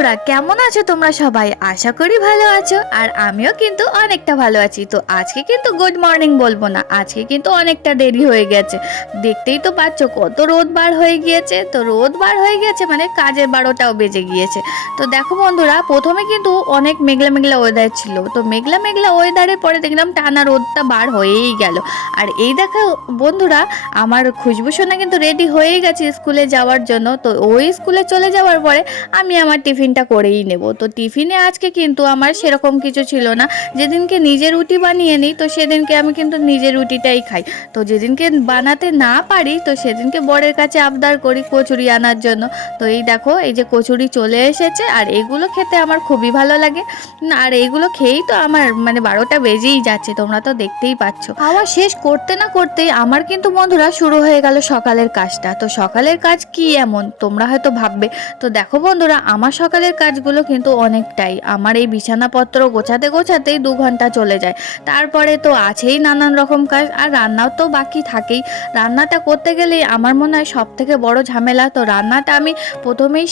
বন্ধুরা, কেমন আছো তোমরা সবাই? আশা করি ভালো আছো, আর আমিও কিন্তু অনেকটা ভালো আছি। তো আজকে কিন্তু গুড মর্নিং বলব না, আজকে কিন্তু অনেকটা দেরি হয়ে গেছে। দেখতেই তো পাচ্ছ কত রোদ বার হয়ে গিয়েছে। তো রোদ বার হয়ে গেছে মানে কাজের বারোটাও বেজে গিয়েছে। তো দেখো বন্ধুরা, প্রথমে কিন্তু অনেক মেঘলা মেঘলা ওয়েদার ছিল। তো মেঘলা মেঘলা ওয়েদারের পরে দেখলাম টানা রোদটা বার হয়েই গেল। আর এই দেখো বন্ধুরা, আমার খুশবু সোনা কিন্তু রেডি হয়েই গেছে স্কুলে যাওয়ার জন্য। তো ওই স্কুলে চলে যাওয়ার পরে আমি আমার টিফিনটা করেই নেব। তো টিফিনে আজকে কিন্তু আমার সেরকম কিছু ছিল না। যেদিনকে নিজে রুটি বানিয়ে নিই, তো সেদিনকে আমি কিন্তু নিজের রুটিটাই খাই। তো যেদিনকে বানাতে না পারি, তো সেদিনকে বরের কাছে আবদার করি কচুরি আনার জন্য। তো এই দেখো, এই যে কচুরি চলে এসেছে, আর এগুলো খেতে আমার খুবই ভালো লাগে। আর এইগুলো খেয়েই তো আমার মানে বারোটা বেজেই যাচ্ছে, তোমরা তো দেখতেই পাচ্ছ। খাওয়া শেষ করতে না করতেই আমার কিন্তু বন্ধুরা শুরু হয়ে গেল সকালের কাজটা। তো সকালের কাজ কি এমন, তোমরা হয়তো ভাববে। তো দেখো বন্ধুরা, আমার সকালের কাজগুলো কিন্তু অনেকটাই। আমার এই বিছানাপত্র গোছাতে গোছাতেই দু ঘণ্টা চলে যায়। তারপরে তো আছেই নানান রকম কাজ, আর রান্নাও তো বাকি থাকেই। রান্নাটা করতে গেলেই আমার মনে হয় সব থেকে বড় ঝামেলা তো রান্নাটা আমি প্রথমেই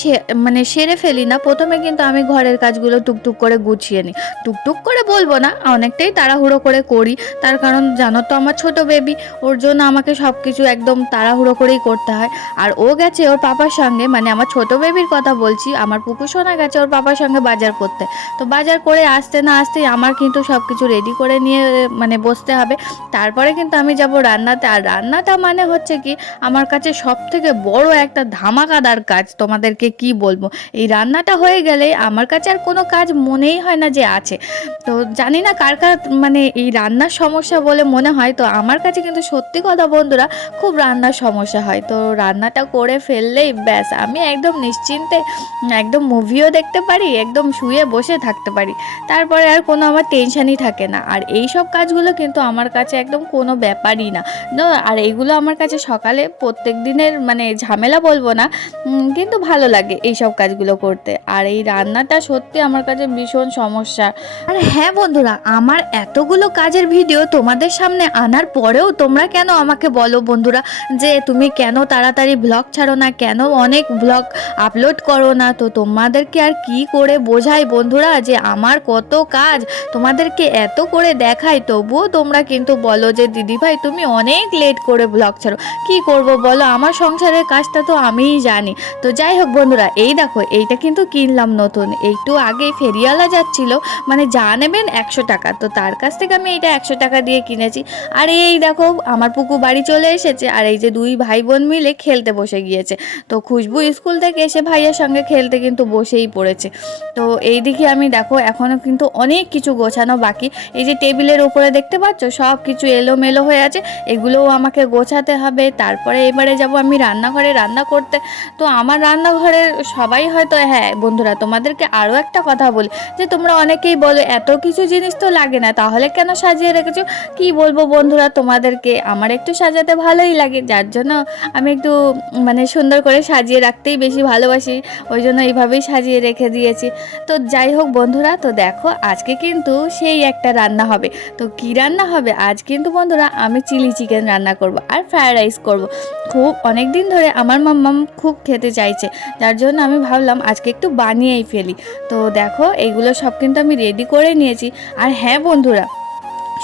মানে সেরে ফেলি না। প্রথমে কিন্তু আমি ঘরের কাজগুলো টুকটুক করে গুছিয়ে নিই। টুকটুক করে বলব না, অনেকটাই তাড়াহুড়ো করে করি। তার কারণ জানো তো আমার ছোট বেবি ওর জন্য আমাকে সব কিছু একদম তাড়াহুড়ো করেই করতে হয়। আর ও গেছে ওর পাপার সঙ্গে মানে আমার ছোট বেবির কথা বলছি, আমার পুকু সোনা গেছে ওর পাপার সঙ্গে বাজার করতে। তো বাজার করে আসতে না আসতেই আমার কিন্তু সব কিছু রেডি করে নিয়ে মানে বসতে হবে। তারপরে কিন্তু আমি যাব রান্নাতে। আর রান্নাটা মানে হচ্ছে কি, আমার কাছে সব থেকে বড় একটা ধামাকাদার কাজ তোমাদেরকে কি বলব? এই রান্নাটা হয়ে গেলে আমার কাছে আর কোনো কাজ মনেই হয় না যে আছে। তো জানি না কার কার মানে এই রান্নার সমস্যা বলে মনে হয়। তো আমার কাছে কিন্তু সত্যি কথা বন্ধুরা, খুব রান্নার সমস্যা হয়। তো রান্নাটা করে ফেললেই ব্যাস, আমি একদম নিশ্চিন্তে, একদম মুভিও দেখতে পারি, একদম শুয়ে বসে থাকতে পারি। তারপরে আর কোনো আমার টেনশনই থাকে না। আর এই সব কাজগুলো কিন্তু আমার কাছে একদম কোনো ব্যাপারই না। আর এইগুলো আমার কাছে সকালে প্রত্যেক দিনের মানে ঝামেলা বলব না কিন্তু ভালো লাগে এই সব কাজগুলো করতে। আর এই রান্নাটা সত্যি আমার কাছে ভীষণ সমস্যা। আর হ্যাঁ বন্ধুরা, আমার এতগুলো কাজের ভিডিও তোমাদের সামনে আনার পরেও তোমরা কেন আমাকে বলো বন্ধুরা? যে তুমি কেন তাড়াতাড়ি ব্লগ ছাড়ো না, কেন অনেক ব্লগ আপলোড করো না? তো তোমাদেরকে আর কি করে বোঝাই বন্ধুরা যে আমার কত কাজ? তোমাদেরকে এত করে দেখাই, তবুও তোমরা কিন্তু বলো যে দিদি ভাই তুমি অনেক লেট করে ব্লগ ছাড়ো। কি করব বলো? আমার সংসারের কাজটা তো আমিই জানি। তো যাই হোক বন্ধুরা, এই দেখো, এইটা কিন্তু কিনলাম নতুন। একটু আগে ফেরিওয়ালা যাচ্ছিল মানে যা নেবেন একশো টাকা। তো তার কাছ থেকে আমি এইটা একশো টাকা দিয়ে কিনেছি। আর এই দেখো, আমার পুকু বাড়ি চলে এসেছে, আর এই যে দুই ভাই বোন মিলে খেলতে বসে গিয়েছে। তো খুশবু স্কুল থেকে এসে ভাইয়ের সঙ্গে খেলতে কিন্তু বসেই পড়েছে। তো এই দিকে আমি দেখো এখনও কিন্তু অনেক কিছু গোছানো বাকি। এই যে টেবিলের উপরে দেখতে পাচ্ছ সব কিছু এলোমেলো হয়ে আছে। এগুলোও আমাকে গোছাতে হবে। তারপরে এবারে যাব আমি রান্নাঘরে রান্না করতে। তো আমার রান্নাঘরে সবাই হয়তো হ্যাঁ বন্ধুরা, তোমাদেরকে আরও একটা কথা বলি, যে তোমরা অনেকেই বলো, এত কিছু জিনিস তো লাগে না, তাহলে কেন সাজিয়ে রেখেছো? কি বলব বন্ধুরা, তোমাদেরকে আমার একটু সাজাতে ভালোই লাগে। যার জন্য আমি একটু মানে সুন্দর করে সাজিয়ে রাখতেই বেশি ভালোবাসি। ওই জন্য এইভাবেই সাজিয়ে রেখে দিয়েছি। তো যাই হোক বন্ধুরা, তো দেখো আজকে কিন্তু সেই একটা রান্না হবে। তো কি রান্না হবে? আজ কিন্তু বন্ধুরা আমি চিলি চিকেন রান্না করব আর ফ্রায়েড রাইস করব। খুব অনেক দিন ধরে আমার মাম্মাম খুব খেতে চাইছে, যার জন্য আমি ভাবলাম আজকে একটু বানিয়েই ফেলি। তো দেখো এইগুলো সব কিন্তু আমি রেডি করে নিয়েছি। আর হ্যাঁ বন্ধুরা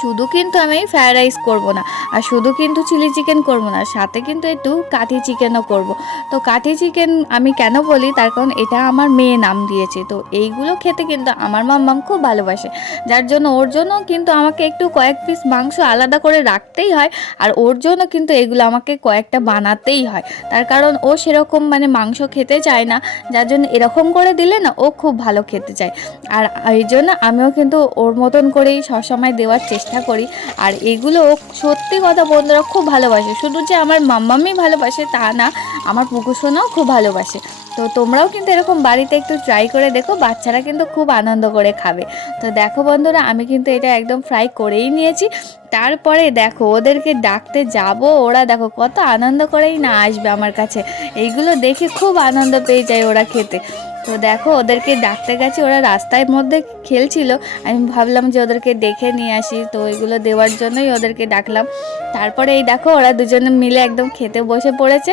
শুধু কিন্তু আমি ফ্রায়েড রাইস করব না, আর শুধু কিন্তু চিলি চিকেন করব না, সাথে কিন্তু একটু কাঠি চিকেনও করব। তো কাঠি চিকেন আমি কেন বলি? তার কারণ এটা আমার মেয়ে নাম দিয়েছে, তো এইগুলো খেতে কিন্তু আমার মাম্মাম খুব ভালোবাসে। যার জন্য ওর জন্য কিন্তু আমাকে একটু কয়েক পিস মাংস আলাদা করে রাখতেই হয়, আর ওর জন্য কিন্তু এগুলো আমাকে কয়েকটা বানাতেই হয়। তার কারণ ও সেরকম মানে মাংস খেতে চায় না, যার জন্য এরকম করে দিলে না ও খুব ভালো খেতে চায়। আর এই জন্য আমিও কিন্তু ওর মতন করেই সবসময় দেওয়ার চেষ্টা করি। আর এগুলো সত্যি কথা বন্ধুরা খুব ভালোবাসে। শুধু যে আমার মাম্মামই ভালোবাসে তা না, আমার পুকুসোনাও খুব ভালোবাসে। তো তোমরাও কিন্তু এরকম বাড়িতে একটু ট্রাই করে দেখো, বাচ্চারা কিন্তু খুব আনন্দ করে খাবে। তো দেখো বন্ধুরা, আমি কিন্তু এটা একদম ফ্রাই করেই নিয়েছি। তারপরে দেখো, ওদেরকে ডাকতে যাব, ওরা দেখো কত আনন্দ করেই না আসবে আমার কাছে। এইগুলো দেখে খুব আনন্দ পেয়ে যায় ওরা খেতে। তো দেখো, ওদেরকে ডাকতে গেছি, ওরা রাস্তায় মধ্যে খেলছিল। আমি ভাবলাম যে ওদেরকে দেখে নিয়ে আসি, তো এগুলো দেওয়ার জন্যই ওদেরকে ডাকলাম। তারপরে এই দেখো, ওরা দুজনে মিলে একদম খেতে বসে পড়েছে।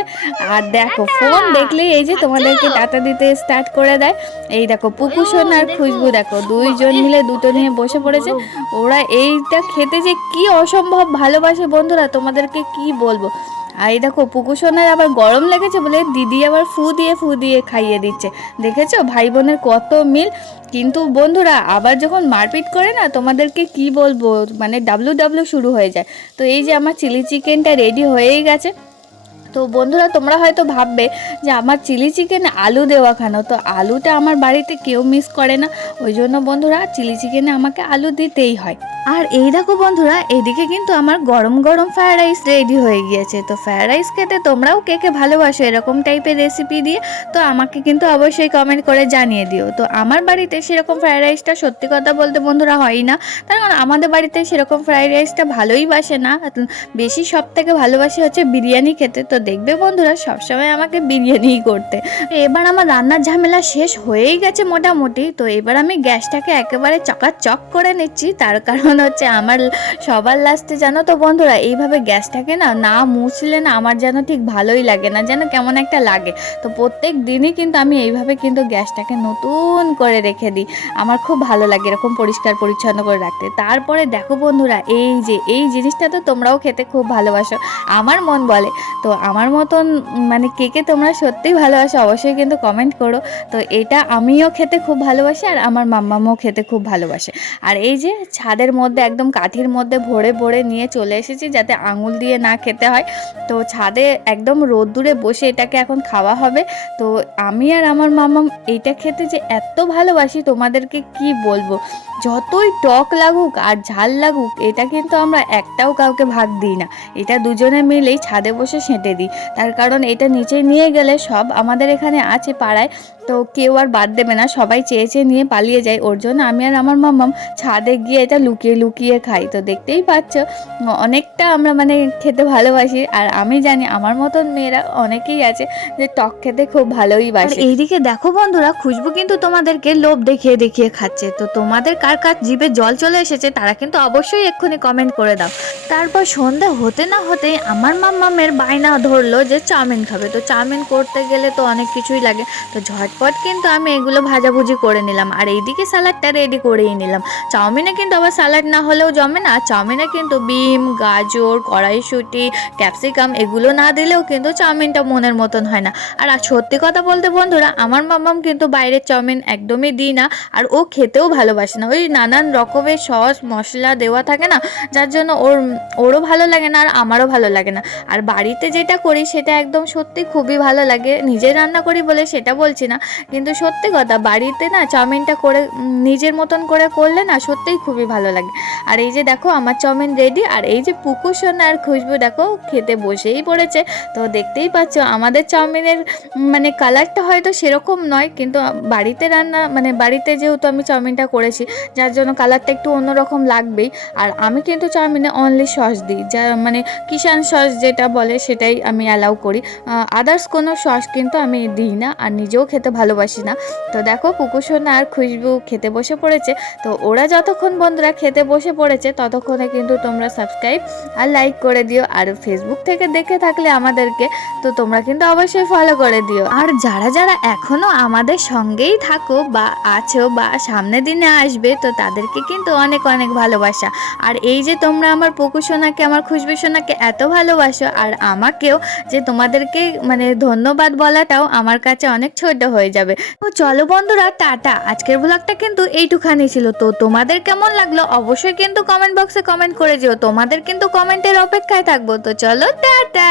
আর দেখো ফোন দেখলেই এই যে তোমাদেরকে টাটা দিতে স্টার্ট করে দেয়। এই দেখো পুকুসোন আর খুশবু দেখো, দুইজন মিলে দুটো নিয়ে বসে পড়েছে। ওরা এইটা খেতে যে কি অসম্ভব ভালোবাসে বন্ধুরা, তোমাদেরকে কি বলব? আর এই দেখো পুকুসোনার আবার গরম লেগেছে বলে দিদি আবার ফু দিয়ে ফু দিয়ে খাইয়ে দিচ্ছে। দেখেছ? ভাই বোনের কত মিল। কিন্তু বন্ধুরা, আবার যখন মারপিট করে না, তোমাদেরকে কি বলব? মানে ডাব্লু ডাব্লু শুরু হয়ে যায়। তো এই যে আমার চিলি চিকেনটা রেডি হয়েই গেছে। তো বন্ধুরা, তোমরা হয়তো ভাববে যে আমার চিলি চিকেন আলু দেওয়া খানো তো আলুটা আমার বাড়িতে কেউ মিস করে না। ওই জন্য বন্ধুরা, চিলি চিকেনে আমাকে আলু দিতেই হয়। আর এই দেখো বন্ধুরা, এদিকে কিন্তু আমার গরম গরম ফ্রায়েড রাইস রেডি হয়ে গিয়েছে। তো ফ্রায়েড রাইস খেতে তোমরাও কে কে ভালোবাসো এরকম টাইপের রেসিপি দিয়ে, তো আমাকে কিন্তু অবশ্যই কমেন্ট করে জানিয়ে দিও। তো আমার বাড়িতে সেরকম ফ্রায়েড রাইসটা সত্যি কথা বলতে বন্ধুরা হয় না। তার কারণ আমাদের বাড়িতে সেরকম ফ্রায়েড রাইসটা ভালোই বাসে না। বেশি সব থেকে ভালোবাসে হচ্ছে বিরিয়ানি খেতে। তো দেখবে বন্ধুরা, সবসময় আমাকে বিরিয়ানি করতে। এবার আমার রান্নার ঝামেলা শেষ হয়েই গেছে মোটামুটি। তো এবার আমি গ্যাসটাকে একেবারে চকাচক করে নিচ্ছি। তার কারণ হচ্ছে আমার সবার লাস্টে জানো তো বন্ধুরা, এইভাবে গ্যাসটাকে না না মুছলে না আমার যেন ঠিক ভালোই লাগে না, যেন কেমন একটা লাগে। তো প্রত্যেক দিনই কিন্তু আমি এইভাবে কিন্তু গ্যাসটাকে নতুন করে রেখে দিই। আমার খুব ভালো লাগে এরকম পরিষ্কার পরিচ্ছন্ন করে রাখতে। তারপরে দেখো বন্ধুরা, এই যে, এই জিনিসটা তো তোমরাও খেতে খুব ভালোবাসো। আমার মন বলে। তো আমার মতন মানে কে কে তোমরা সত্যিই ভালোবাসো অবশ্যই কিন্তু কমেন্ট করো। তো এটা আমিও খেতে খুব ভালোবাসি আর আমার মাম্মামও খেতে খুব ভালোবাসে। আর এই যে ছাদের মধ্যে একদম কাঠির মধ্যে ভরে ভরে নিয়ে চলে এসেছি যাতে আঙুল দিয়ে না খেতে হয়। তো ছাদে একদম রোদ্দুরে বসে এটাকে এখন খাওয়া হবে। তো আমি আর আমার মামাম এইটা খেতে যে এত ভালোবাসি, তোমাদেরকে কি বলব? যতই টক লাগুক আর ঝাল লাগুক, এটা কিন্তু আমরা একটাও কাউকে ভাগ দিই না। এটা দুজনে মিলেই ছাদে বসে সেঁটে দিই। তার কারণ এটা নিচে নিয়ে গেলে সব আমাদের এখানে আছে পাড়ায় তো কেউ আর বাদ দেবে না সবাই চেয়ে চেয়ে নিয়ে পালিয়ে যায়। ওর জন্য আমি আর আমার মামাম ছাদে গিয়ে এটা লুকিয়ে লুকিয়ে খাই। তো দেখতেই পাচ্ছ অনেকটা আমরা মানে খেতে ভালোবাসি। আর আমি জানি আমার মতন মেয়েরা অনেকেই আছে যে টক খেতে খুব ভালোই বাসে। এইদিকে দেখো বন্ধুরা খুশবু কিন্তু তোমাদেরকে লোভ দেখিয়ে দেখিয়ে খাচ্ছে। তো তোমাদের কার কার জিভে জল চলে এসেছে তারা কিন্তু অবশ্যই এক্ষুনি কমেন্ট করে দাও। তারপর সন্ধ্যা হতে না হতে আমার মাম্মামের বায়না ধরলো যে চাউমিন খাবে। তো চাউমিন করতে গেলে তো অনেক কিছুই লাগে। তো ঝটপট কিন্তু আমি এগুলো ভাজাভুজি করে নিলাম। আর এইদিকে স্যালাডটা রেডি করেই নিলাম। চাউমিনে কিন্তু আবার স্যালাড না হলেও জমে না। চাউমিনে কিন্তু বিম, গাজর, কড়াইশুঁটি, ক্যাপসিকাম এগুলো না দিলেও কিন্তু চাউমিনটা মনের মতন হয় না। আর সত্যি কথা বলতে বন্ধুরা, আমার মাম্মাম কিন্তু বাইরের চাউমিন একদমই দিই না। আর ও খেতেও ভালোবাসে না। ওই নানান রকমের সস, মশলা দেওয়া থাকে না, যার জন্য ওর, ওরও ভালো লাগে না আর আমারও ভালো লাগে না। আর বাড়িতে যেটা করি সেটা একদম সত্যি খুবই ভালো লাগে। নিজে রান্না করি বলে সেটা বলছি না। কিন্তু সত্যি কথা, বাড়িতে না চাউমিনটা করে, নিজের মতন করে করলে না সত্যিই খুবই ভালো লাগে। আর এই যে দেখো আমার চাউমিন রেডি আর এই যে পুকুসোন আর খুশবু দেখো খেতে বসেই পড়েছে। তো দেখতেই পাচ্ছ, আমাদের চাউমিনের মানে কালারটা হয়তো সেরকম নয়, কিন্তু বাড়িতে রান্না মানে বাড়িতে যেহেতু আমি চাউমিনটা করেছি, যার জন্য কালারটা একটু অন্যরকম লাগবেই। আর আমি কিন্তু চাউমিনে অনলি সস দিই, যা মানে কিষান সস যেটা বলে সেটাই আমি অ্যালাউ করি। আদার্স কোনো সস কিন্তু আমি দিই না আর নিজেও খেতে ভালোবাসি না। তো দেখো কুকুসোনা আর খুশবু খেতে বসে পড়েছে। তো ওরা যতক্ষণ বন্ধুরা খেতে বসে পড়েছে, ততক্ষণে কিন্তু তোমরা সাবস্ক্রাইব আর লাইক করে দিও। আর ফেসবুক থেকে দেখে থাকলে আমাদেরকে, তো তোমরা কিন্তু অবশ্যই ফলো করে দিও। আর যারা যারা এখনও আমাদের সঙ্গেই থাকো বা আছো বা সামনের দিনে আসবে, তো তাদেরকে কিন্তু অনেক অনেক ভালোবাসা। আর এই যে তোমরা আমার পুকু সোনাকে আমার খুশবু সোনাকে এত ভালোবাসো, আর আমাকেও যে তোমাদেরকে মানে ধন্যবাদ বলাটাও আমার কাছে অনেক ছোট হয়ে যাবে। তো চলো বন্ধুরা, টাটা। আজকের ব্লগটা কিন্তু এইটুখানি ছিল। তো তোমাদের কেমন লাগল অবশ্যই কিন্তু কমেন্ট বক্সে কমেন্ট করে যেও। তোমাদের কিন্তু কমেন্টের অপেক্ষায় থাকব। তো চলো, টাটা!